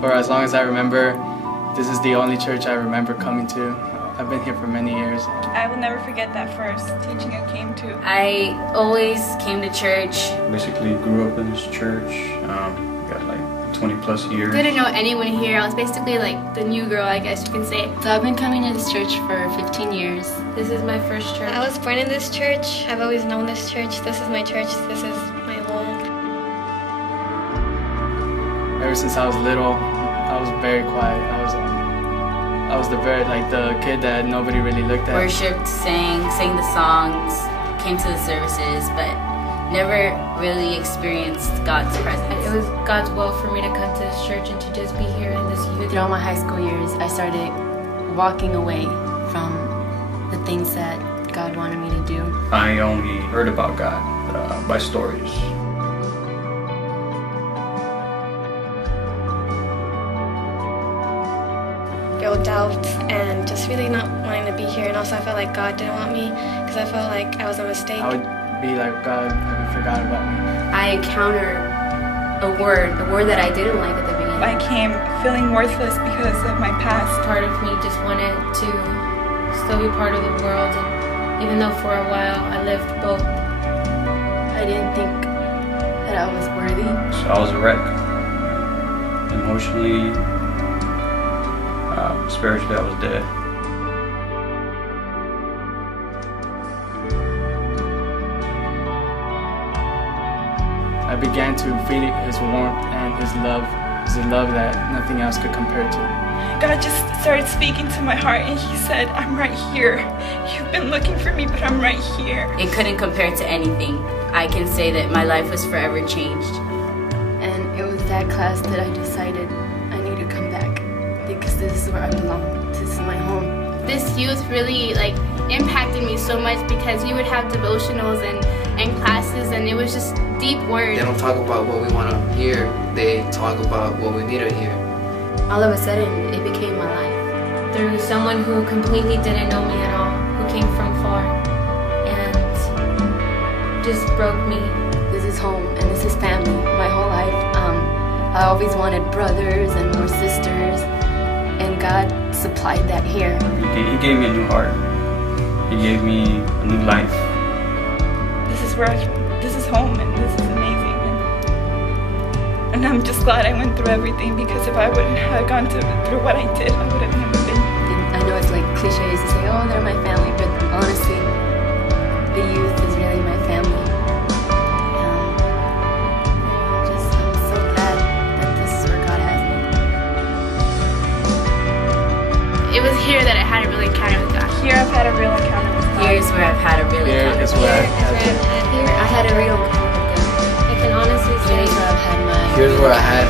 For as long as I remember, this is the only church I remember coming to. I've been here for many years. I will never forget that first teaching I came to. I always came to church. Basically grew up in this church, got like 20 plus years. Didn't know anyone here. I was basically like the new girl, I guess you can say. So I've been coming to this church for 15 years. This is my first church. I was born in this church. I've always known this church. This is my church. This is my home. Ever since I was little, I was very quiet. I was the kid that nobody really looked at. Worshipped, sang the songs, came to the services, but never really experienced God's presence. It was God's will for me to come to this church and to just be here in this youth. Throughout my high school years, I started walking away from the things that God wanted me to do. I only heard about God by stories. Doubt and just really not wanting to be here, and also I felt like God didn't want me because I felt like I was a mistake. I would be like, God forgot about me. I encountered a word that I didn't like at the beginning. I came feeling worthless because of my past. Part of me just wanted to still be part of the world, and even though for a while I lived both, I didn't think that I was worthy. So I was a wreck. Emotionally, spiritually, I was dead. I began to feel His warmth and His love. It's a love that nothing else could compare to. God just started speaking to my heart, and He said, I'm right here. You've been looking for me, but I'm right here. It couldn't compare to anything. I can say that my life was forever changed. And it was that class that I decided I need to come back, because this is where I belong. This is my home. This youth really impacted me so much because we would have devotionals and classes, and it was just deep words. They don't talk about what we want to hear, they talk about what we need to hear. All of a sudden, it became my life. Through someone who completely didn't know me at all, who came from far, and just broke me. This is home, and this is family. My whole life, I always wanted brothers and more sisters, and God supplied that here. He gave me a new heart. He gave me a new life. This is home, and this is amazing. And I'm just glad I went through everything, because if I wouldn't have gone through what I did, I would have never been. I know it's like cliches to say, oh, they're my family, but honestly, the youth is really my family. I'm so glad that this is where God has me. It was here that I had a real encounter with God. Here I've had a real encounter with God. Here's where I've had a real encounter with God. Here I had a real encounter with God. I can honestly say Here's where I've had my Here's where I had